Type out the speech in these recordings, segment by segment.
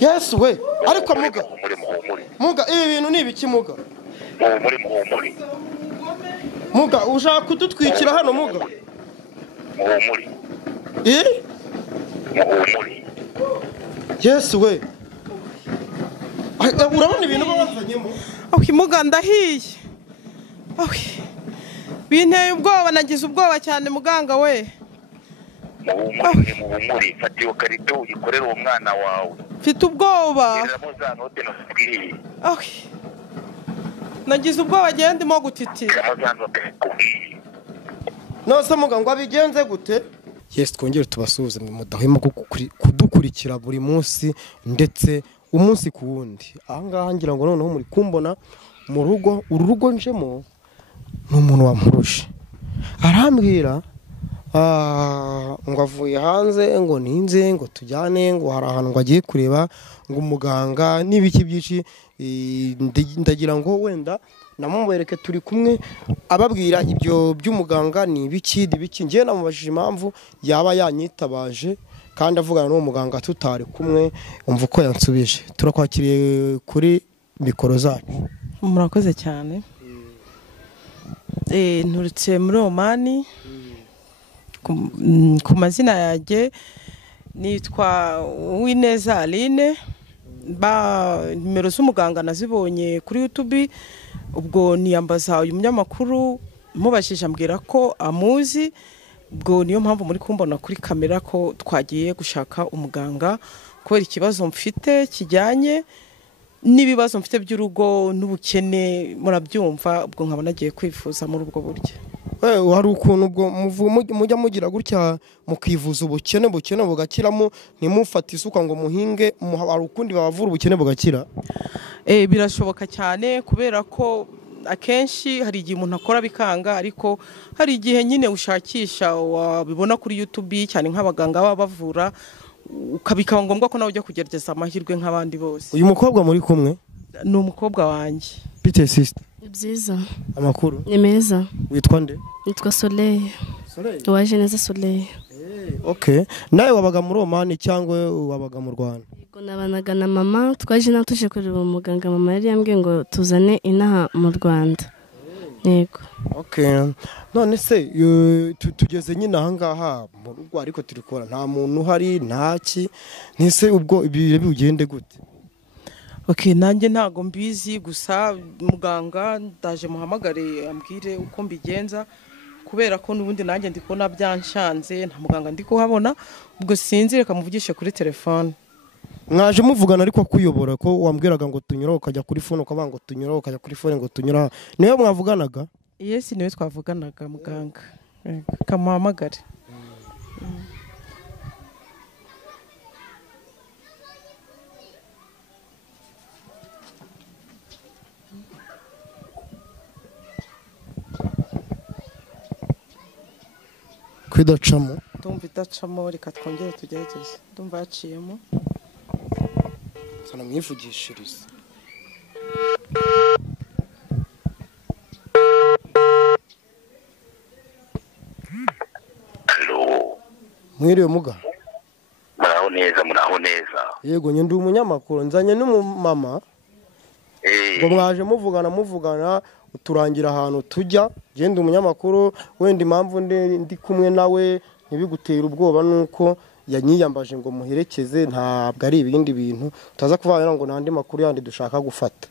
Yes we ariko muga ibi bintu ni ibiki muga muga ushaka kudutwikira hano muga Yes we urabona ibintu babazanyemo muga ndahiye binteye ubwoba nagize ubwoba cyane muganga we muhumuri fata iyo karito uyikorera uwo mwana wawe mfite ubwoba nagize ubwoba agenda ndimo gutitira nose muga ngo abigenze gute Yes twongere tubasuhuze mudahema kudukurikira buri munsi ndetse umunsi ku wundi ahangaha ngira ngo noneho muri kumbona mu rugo urugo njemo n'umuntu wampurushe arambwira ngo avuye hanze ngo ninze ngo tujyane ngo hari ahantu ngo agiye kureba ngo umuganga n'ibiki byinshi ndagira ngo wenda namubereke turi kumwe ababwira ibyo by'umuganga ni ibiki ngiye namubajije impamvu yaba yanyitabaje kandi avugana n'uwo muganga tutari kumwe umva uko yansubije turakwakiriye kuri mikoro zacu murakoze cyane nturutse muri Omani ku mazina yanjye nitwa Uwineza Aline nimero z'umuganga nazibonye kuri YouTube ubwo niyambaza uyu munyamakuru mubashije ambwira ko amuzi ubwo niyo mpamvu muri kumbona kuri kamera ko twagiye gushaka umuganga kubera ikibazo mfite kijyanye n'ibibazo mfite by'urugo n'ubukene murabyumva ubwo nkaba nagiye kwifuza muri ubwo buryo hari ukuntu ubwo mujya mugira gutya mukivuza ubukene bugakiramo ntimufate isuka ngo muhinge hari ukundi babavura ubukene bugakira birashoboka cyane kubera ko akenshi hari igihe umuntu akora bikanga ariko hari igihe nyine ushakisha wabibona kuri YouTube cyane nk'abaganga baba bavura ukabikaba ngombwa ko nawe ujya kugerageza amahirwe nk'abandi bose uyu mukobwa muri kumwe ni umukobwa wanjye Peter sister byiza amakuru ni meza witwa nde nitwa Soleil waje neza Soleil okay nawe wabaga muri Omani cyangwa wabaga mu Rwanda yego nabanaga na mama twaje natuje kureba umuganga mama yari yambwiye ngo tuzane inaha mu Rwanda yego okay none se tugeze nyine ahangaha mu rugo ariko turikora nta muntu uhari ntaki nise ubwo ibi bigende gute nanjye ntago mbizi gusa muganga ndaje muhamagare ambwire uko mbigenza kubera ko n'ubundi nanjye ndi kubona byanshanze nta muganga ndi kuhabona ubwo sinzi reka muvugishe kuri telefone mwaje muvugana ariko kuyobora ko wambwiraga ngo tunyura ukajya kuri phone ukabanga ngo tunyura ukajya kuri phone ngo tunyura niwe mwavuganaga yes niwe twavuganaga muganga kamuhamagare kwidacamo ndumva idacamo reka twongere tugerageze ndumva yaciyemo sana mwivugishiriza Hello mwiriwe muga muraho neza yego ndi umunyamakuru nzanye n'umumama ngo mwaje muvugana uturangira ahantu tujya genda umunyamakuru wenda impamvu ndi kumwe nawe ntibigutera ubwoba nuko yanyiyambaje ngo muherekeze ntabwo ari ibindi bintu utaza kuvana ngo nandi makuru yandi dushaka gufata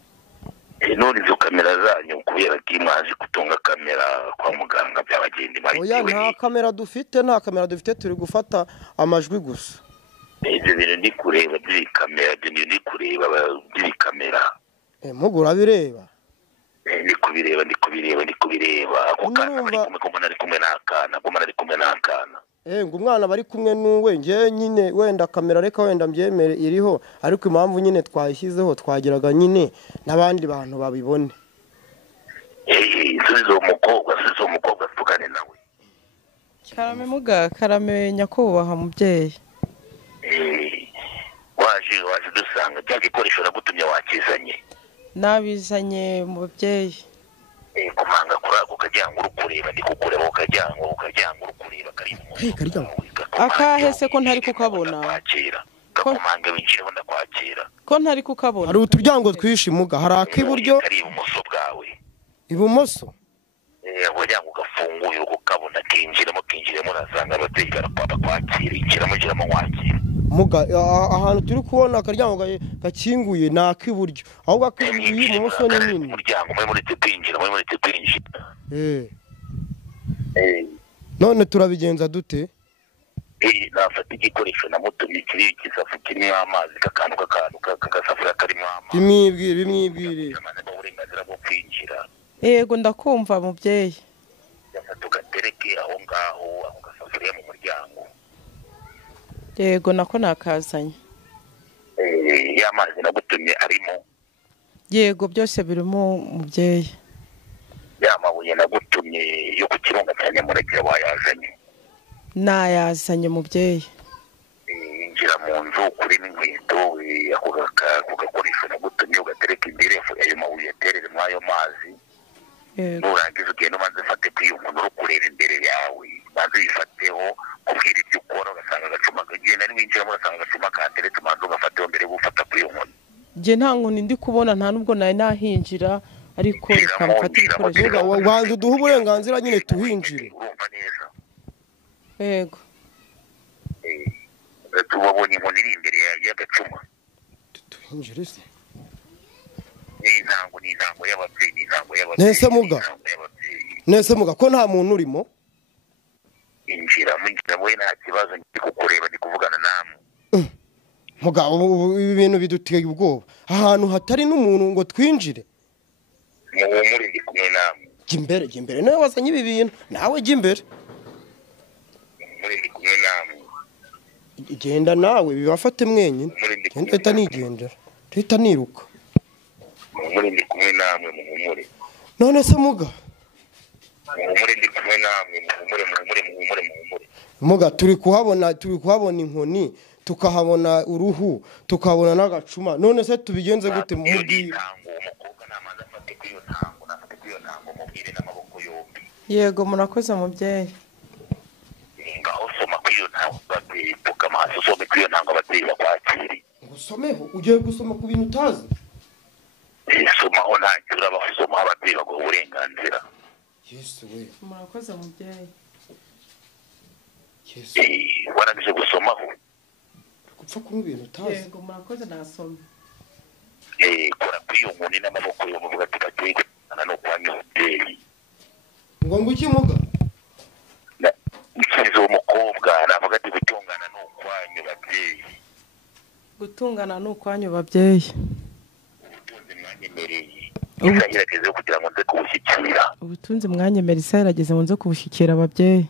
none izo kamera zanyu kubera ko mwaje gutunga kamera kwa muganga by'abagende bari nta kamera dufite turi gufata amajwi gusa ibyo bintu ndi kureba by'i kamera mugura bireba ndi kubireba ako kana bari kumwe n'akana ngo umwana bari kumwe n'uwe ngewe nyine wenda kamera reka wenda mbyemere iriho ariko impamvu nyine twayishyizeho twagiraga nyine n'abandi bantu babibone sizo umukobwa tuvugane nawe karame muga karame nyakubahwa mubyeyi waje dusanga cya gikoresho nagutumye wakizanye nabizanye mubyeyi kumanga kurako kajyango urukureba ndi kukureba ukajyango urukureba kari karyango akahese ko ntari kukabona kakomange winjire ndakwakira ko ntari kukabona. hari uturyango twinshi muga, hari ak'iburyo ari ibumoso bwawe ibumoso. umuryango ugafunguye ukabona kinjiremo urasanga ababyeyi barakwakira injiramo nkwakira muga. Ahantu turi kubona akaryango gakinguye ni ak'iburyo, ahubwo ak'iburyo ibumoso ni nini. umuryango muri kwinjira none turabigenza dute? nafata igikoresho namutumye kisafu kirimo amazi kakantu kagasafuriya karimo amazi. bimwibwire uburenganzira bwo kwinjira. Yego ndakumva mubyeyi. yafata ugatereke aho ngaho ako gasafuriya mu muryango. Yego nako nakazanye. y'amazi nagutumye arimo. Yego byose birimo mubyeyi. y'amabuye nagutumye yo ku kirunga cya Nyamurenge wayazanye. Nayazanye mubyeyi. injira mu nzu kuri n'inkweto ako gakoresho nagutumye ugatereka imbere ayo mabuye yaterere muri ayo mazi. nurangiza ugenda ubanza ufate kuri iyo muntu uri kureba imbere yawe, ubanza uyifateho kubwira ibyo ukora, ugasanga agacuma kagenda niwinjiramo ugasanga agacuma kateretse ubanza ugafateho mbere yo gufata kuri iyo nkoni. Njye nta nkoni ndi kubona, nta nubwo nari nahinjira, ariko reka mfate ibikoresho. wanze uduhe uburenganzira nyine tuhinjire. urumva neza? Yego. tubabonye inkoni iri imbere y'agacuma. tuhinjire se? ni intango y'ababyeyi. nese muga ko nta muntu urimo. injira wowe nta kibazo, ndi kukureba ndi kuvugana namwe. muga ibi bintu biduteye ubwoba, ahantu hatari n'umuntu ngo twinjire. muhumure ndi kumwe namwe. jya imbere nawe wazanye ibi bintu, nawe jya imbere. muhumure ndi kumwe namwe. genda nawe bibafate mwenyine. Leta nigendera, leta niruka. muhumure ndi kumwe namwe. muhumure. none se muga? muhumure ndi kumwe namwe. muhumure. muga turi kuhabona inkoni, tukahabona uruhu, tukahabona n'agacuma. none se tubigenze gute? mubwire. umukobwa namanza afate kuri iyo ntango mubwire n'amaboko yombi. Yego murakoze mubyeyi. ngaho soma kuri iyo ntango ababyeyi, pfukama hasi usome kuri iyo ntango ababyeyi bakwakire. ngo usomeho? ugiye gusoma ku bintu utazi? somaho ntacyo urabaho, somaho ababyeyi baguha uburenganzira. yesu we. Murakoze mubyeyi. yesu. warangije gusomaho? gupfa kunywa ibintu utazi. Yego murakoze nasoma. kora kuri iyo nkoni n'amaboko yombi uvuga ati bateye gutana no kwanya ababyeyi. ngo iki muga? nsubiza uwo mukobwa navuga ati gutungana ni ukwanyu babyeyi. Gutungana ni ukwanyu babyeyi. ubutunzi mwanyemereye isaherageze kugira ngo nze kubushyikira. Ubutunzi mwanyemereye isaherageze ngo nze kubushyikira ababyeyi.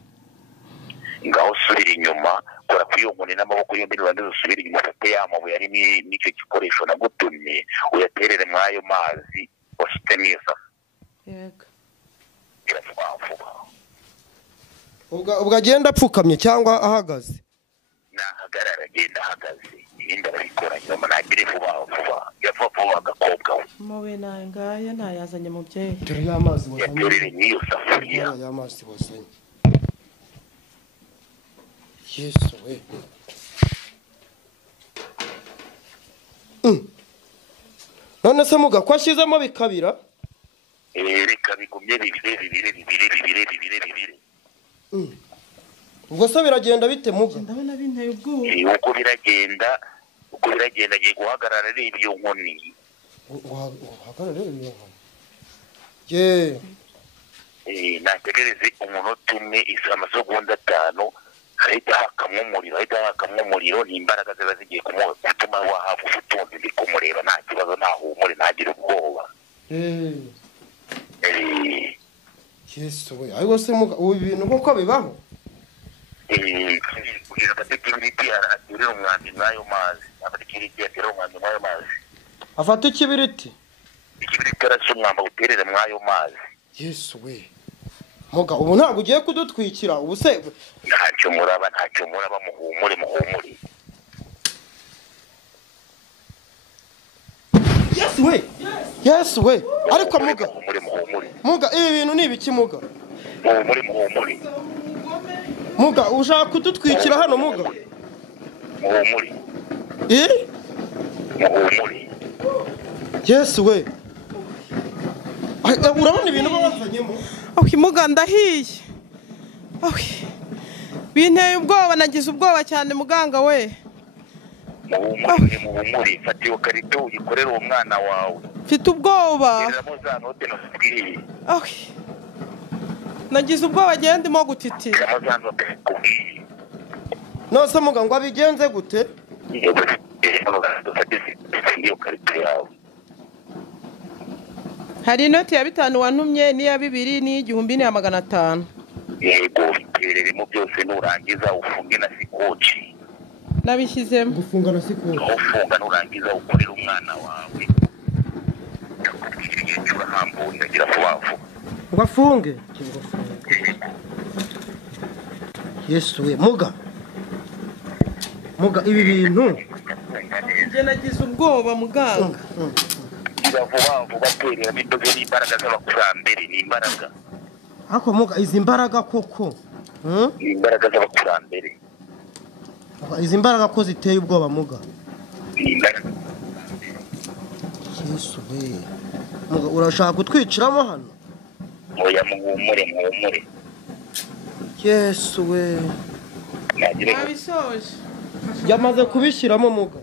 ngaho usubira inyuma, kora kuri iyo nkoni n'amaboko yombi nurangiza usubira inyuma, ufate ya mabuye ari n'icyo gikoresho nagutumye uyaterere muri ayo mazi washyizemo iyo safu. Yego. ubwo agenda apfukamye cyangwa ahagaze? nahagarara agenda ahagaze, ibindi arabikora nyuma. ntagire vuba yava vuba agakobwa we. Mowe ngaya ntayazanye mubyeyi. dore y'amazi wazanye. yaterere n'iyo safuriya. y'amazi wazanye. yesu we. none se muga ko ashyizemo bikabira? reka bigumye bibire. ubwo se biragenda bite muga? Ndabona binteye ubwoba. uko biragenda agiye guhagarara areba iyo nkoni. uhagarare rero iyo nkoni. ye. nategereze umunota umwe, amasegonda 5, ahita hakamwa umuriro. ni imbaraga ziba zigiye gutuma wahava ubutunzi ndi kumureba. nta kibazo, ntahumure, ntagire ubwoba. yesu we. ariko se muga ubu ibintu koko bibaho? kugira afate ikibiriti aterere umwambi mw'ayo mazi. afate ikibiriti arasa umwamba uterere mw'ayo mazi. yesu we. muga ubu ntabwo ugiye kudutwikira ubu se? ntacyo muraba. muhumure. yesu we. ariko muga muhumure. muga ibi bintu ni ibiki muga? muhumure. muga ushaka kudutwikira hano muga? muhumure. muhumure. Yesu we urabona ibintu babazanyemo Muga ndahiye binteye ubwoba, nagize ubwoba cyane muganga we. Muhumure, fata iyo karito uyikorere uwo mwana wawe. Mfite ubwoba. Nagize ubwoba agenda ndimo gutitira. Nose muganga abigenze gute? Hari inoti ya 5 wantumye, n'iya 2, n'igihumbi, n'iya 500. Yego, bitereremo byose nurangiza ufunge na sikoci. Nabishyizemo. Gufunga na sikoci. Ufunga nurangiza ukorera umwana wawe. Yakubwira hambo ndagira vuba. Ugafunge. Yesu we muga ibi bintu nje nagize ubwoba muganga. Vuba terera n'indogo n'imbaraga z'abakurambere, n'imbaraga. Ako muga izi mbaraga koko Imbaraga z'abakurambere. Izi mbaraga ko ziteye ubwoba muga. Yesu we muga urashaka kutwiciramo hano? Oya muhumure. Yesu we Nabisoje. Yamaze kubishyiramo muga.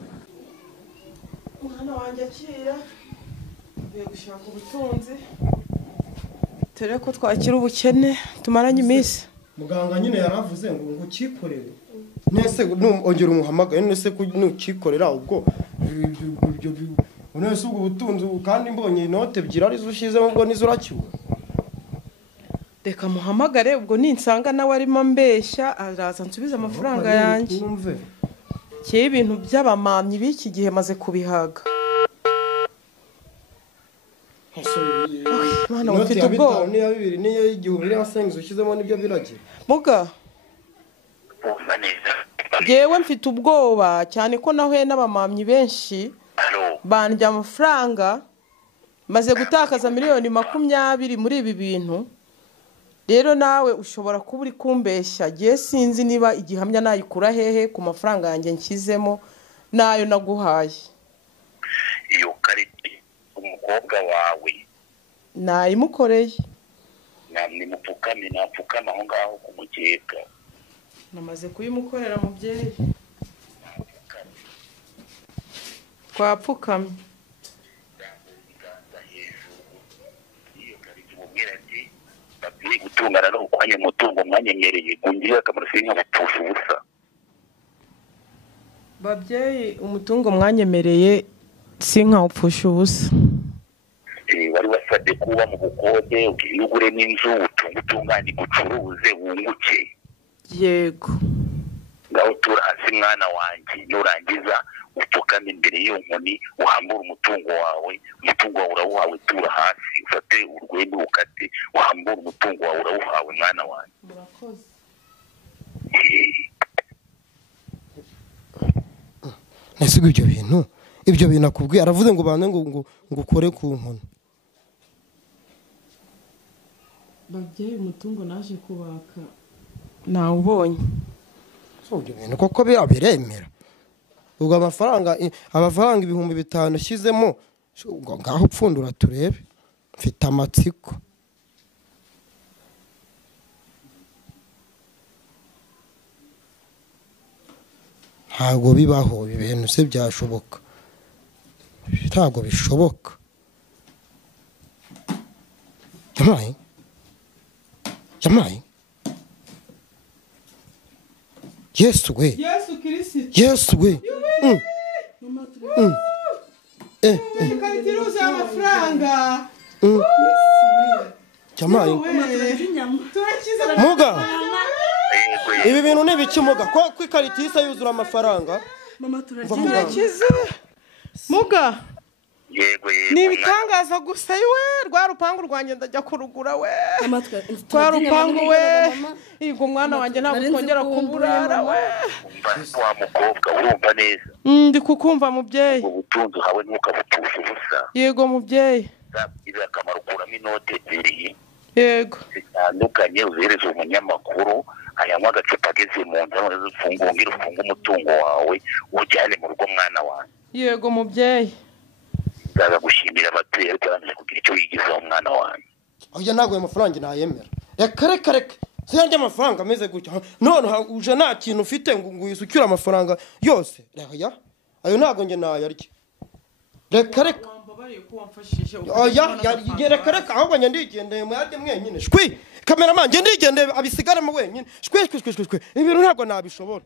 Umwana wanjye akira ugiye gushaka ubutunzi, tere ko twakira ubukene tumaranye iminsi. Muganga nyine yaravuze ngo ukikorere. Nese ongera umuhamagaye, nese nukikorera ubwo unese ubwo butunzi kandi mbonye inote ebyiri ari zushizemo ubwo nizo uracyura. Reka muhamagare ubwo ninsanga nawe arimo mbeshya araza nsubiza amafaranga yanjye. Kiye ibintu by'abamamyi b'iki gihe maze kubihaga. Mwana ufite ubwoba. Ni ya 2 niyo y'igihumbi niyo sengi zushizemo nibyo biragira. Muga yewe mfite ubwoba cyane ko nahuye n'abamamyi benshi bandya amafaranga, maze gutakaza miliyoni 20 muri ibi bintu. Rero nawe ushobora kuba uri kumbeshya, giye sinzi niba igihamya nayikura hehe ku mafaranga yanjye nshyizemo nayo naguhaye. Iyo karite umukobwa wawe nayimukoreye. namwe napfukama aho ngaho kumukeka. Namaze kuyimukorera mubyeyi. Twapfukamye. Gutungana no kwanya mutungo mwanyemereye kungira akamaro sinka bapfusha ubusa. Babyeyi umutungo mwanyemereye sinka upfusha ubusa. Wari wasabye kuba mu bukode ukiyugure n'inzu utunganye gucuruze wunguke. Yego. Ngaho tura hasi mwana wanjye nurangiza upfukame imbere y'iyo nkoni uhambura umutungo wawe urawuhawe, tura hasi ufate urwembe ukate uhambura umutungo wawe urawuhawe mwana wanjye. Murakoze. Nasigo ibyo bintu akubwiye aravuze ngo bande ngo ukore ku nkoni. Babyeyi umutungo naje kubaka nawubonye. Ibyo bintu koko biremera. Ubwo amafaranga 5,000 ushyizemo ngaho upfundura turebe. Mfite amatsiko. Ntabwo bibaho ibintu se byashoboka. Ntabwo bishoboka. Yamaye. Yesu we. Yesu Kristo. Yesu we. Katiruza amafaranga. Yamaye. Muga. Ibi bintu ni biki muga? Ko kwikaritisa yuzura amafaranga? Mama turakize. Muga. Yego. Ni bitangaza gusa iwe rwa rupangu rwanjye ndajya kurugura we. Rwa rupangu we. Igo mwana wanjye ntabwo twongera kuburara we. Wa mukobwa urumva neza. Ndi kukumva mubyeyi. Ubutunzi hawe nuka bupfusha ubusa. Yego mubyeyi. Zabira akamaro kuramo inote 2. Yego. Zitandukanye uhereza umunyamakuru ayanywa agacupa ageze mu nzu ufungura umutungo wawe ujyane mu rugo mwana wanjye. Yego mubyeyi. Ndaza gushimira abatuye rwanda kugira icyo wigizaho mwana wanjye. Oya ntabwo ayo mafaranga nayemera. Reka siyanje amafaranga ameze gutya none uje nta kintu ufite ngo wisukire amafaranga yose. Reka ayo ntabwo nge nayarya. Reka oya reka ahubwo nge ndigendeye mu yandi mwenyine shwi kameraman nge ndigendeye abisigaremo wenyine shwi ibintu ntabwo nabishobora.